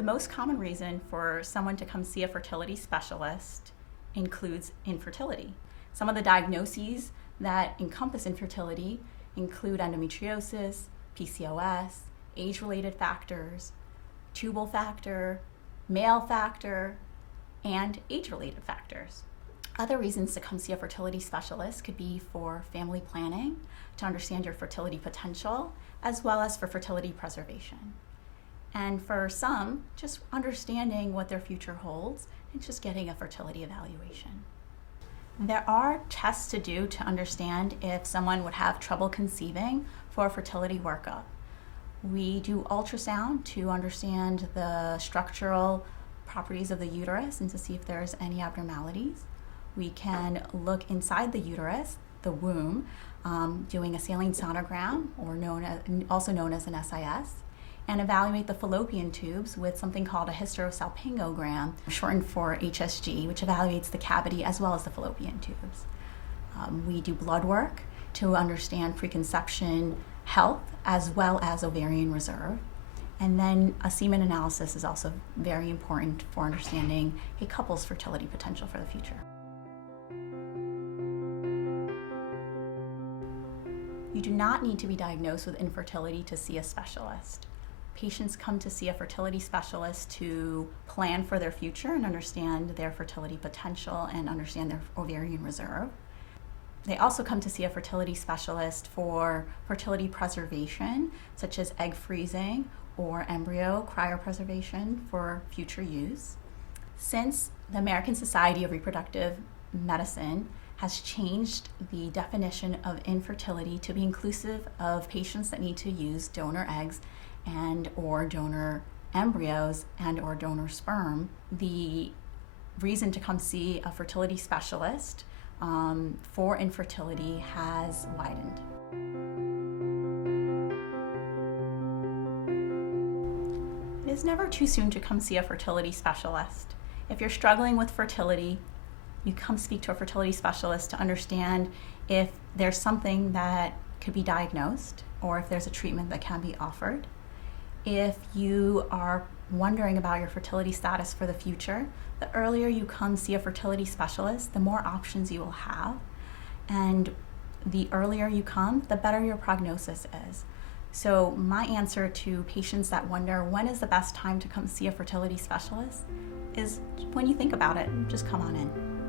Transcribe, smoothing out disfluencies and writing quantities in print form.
The most common reason for someone to come see a fertility specialist includes infertility. Some of the diagnoses that encompass infertility include endometriosis, PCOS, age-related factors, tubal factor, male factor, and age-related factors. Other reasons to come see a fertility specialist could be for family planning, to understand your fertility potential, as well as for fertility preservation. And for some, just understanding what their future holds and just getting a fertility evaluation. There are tests to do to understand if someone would have trouble conceiving for a fertility workup. We do ultrasound to understand the structural properties of the uterus and to see if there's any abnormalities. We can look inside the uterus, the womb, doing a saline sonogram, or also known as an SIS, and evaluate the fallopian tubes with something called a hysterosalpingogram, shortened for HSG, which evaluates the cavity as well as the fallopian tubes. We do blood work to understand preconception health as well as ovarian reserve. And then a semen analysis is also very important for understanding a couple's fertility potential for the future. You do not need to be diagnosed with infertility to see a specialist. Patients come to see a fertility specialist to plan for their future and understand their fertility potential and understand their ovarian reserve. They also come to see a fertility specialist for fertility preservation, such as egg freezing or embryo cryopreservation for future use. Since the American Society of Reproductive Medicine has changed the definition of infertility to be inclusive of patients that need to use donor eggs and or donor embryos and or donor sperm, the reason to come see a fertility specialist for infertility has widened. It is never too soon to come see a fertility specialist. If you're struggling with fertility, you come speak to a fertility specialist to understand if there's something that could be diagnosed or if there's a treatment that can be offered. If you are wondering about your fertility status for the future, the earlier you come see a fertility specialist, the more options you will have. And the earlier you come, the better your prognosis is. So my answer to patients that wonder when is the best time to come see a fertility specialist is when you think about it, just come on in.